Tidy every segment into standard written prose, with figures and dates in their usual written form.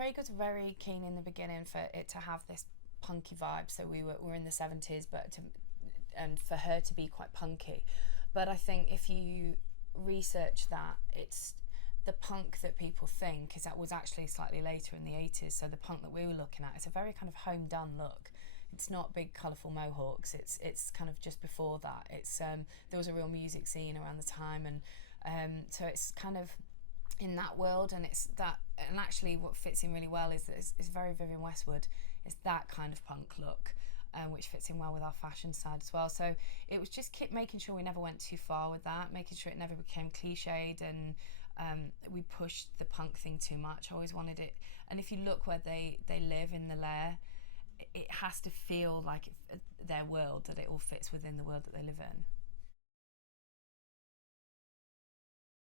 Craig was very keen in the beginning for it to have this punky vibe. So we're in the 70s, and for her to be quite punky. But I think if you research that, it's the punk that people think is that was actually slightly later in the 80s. So the punk that we were looking at is a very kind of home done look. It's not big colourful mohawks. It's kind of just before that. It's there was a real music scene around the time, and so it's kind of in that world, and it's that. And actually, what fits in really well is that it's very Vivienne Westwood. It's that kind of punk look, which fits in well with our fashion side as well. So it was just keep making sure we never went too far with that, making sure it never became cliched and we pushed the punk thing too much. I always wanted it, and if you look where they live in the lair, it has to feel like their world, that it all fits within the world that they live in.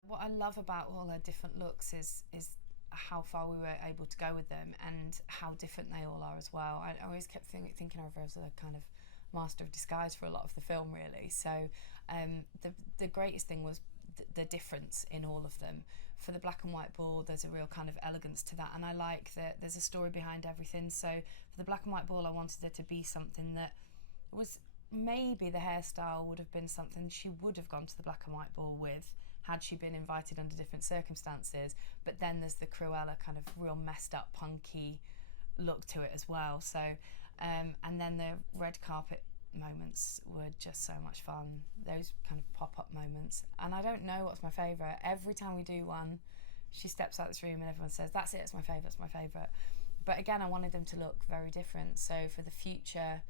What I love about all their different looks is how far we were able to go with them and how different they all are as well. I always kept thinking of her as a kind of master of disguise for a lot of the film, really. So the greatest thing was the difference in all of them. For the black and white ball, there's a real kind of elegance to that, and I like that there's a story behind everything. So for the black and white ball, I wanted it to be something that was, maybe the hairstyle would have been something she would have gone to the black and white ball with had she been invited under different circumstances. But then there's the Cruella kind of real messed up punky look to it as well. So and then the red carpet moments were just so much fun, those kind of pop-up moments. And I don't know what's my favourite. Every time we do one, she steps out this room and everyone says, that's it, it's my favourite, it's my favourite. But again, I wanted them to look very different. So for the future,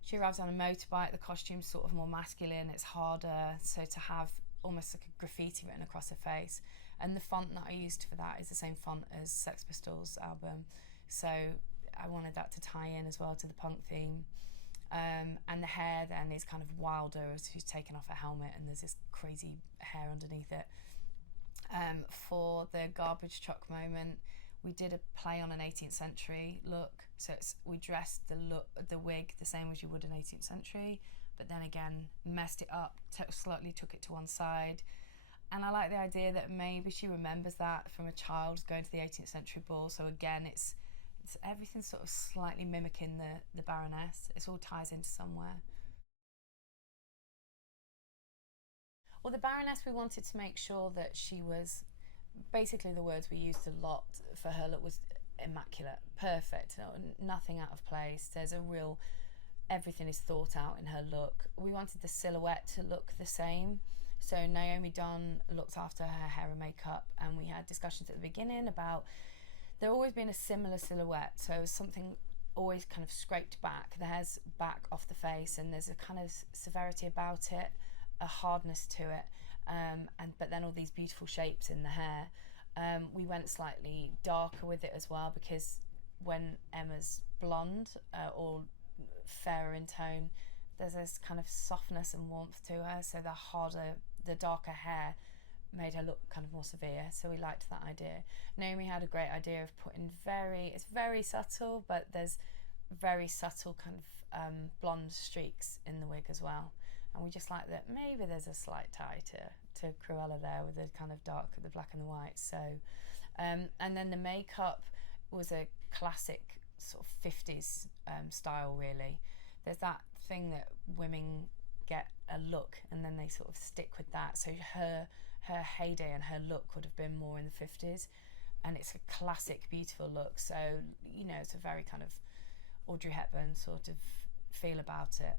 she arrives on a motorbike, the costume's sort of more masculine, it's harder, so to have almost like a graffiti written across her face. And the font that I used for that is the same font as Sex Pistols' album, so I wanted that to tie in as well to the punk theme. And the hair then is kind of wilder as she's taken off her helmet and there's this crazy hair underneath it. For the garbage truck moment, we did a play on an 18th century look, so we dressed the wig the same as you would an 18th century, but then again messed it up, slightly took it to one side. And I like the idea that maybe she remembers that from a child going to the 18th century ball. So again, it's everything sort of slightly mimicking the Baroness. It all ties into somewhere. Well, the Baroness, we wanted to make sure that she was, basically the words we used a lot for her look was immaculate, perfect, nothing out of place. There's a real, everything is thought out in her look. We wanted the silhouette to look the same. So Naomi Dunn looked after her hair and makeup, and we had discussions at the beginning about there always been a similar silhouette, so something always kind of scraped back, the hair's back off the face, and there's a kind of severity about it, a hardness to it, but then all these beautiful shapes in the hair. We went slightly darker with it as well, because when Emma's blonde or fairer in tone, there's this kind of softness and warmth to her, so the darker hair made her look kind of more severe, so we liked that idea. Naomi had a great idea of putting it's very subtle, but there's very subtle kind of blonde streaks in the wig as well, and we just like that maybe there's a slight tie to Cruella there with the kind of the black and the white. So and then the makeup was a classic sort of 50s style, really. There's that thing that women get a look and then they sort of stick with that, so her heyday and her look would have been more in the 50s, and it's a classic beautiful look, so it's a very kind of Audrey Hepburn sort of feel about it.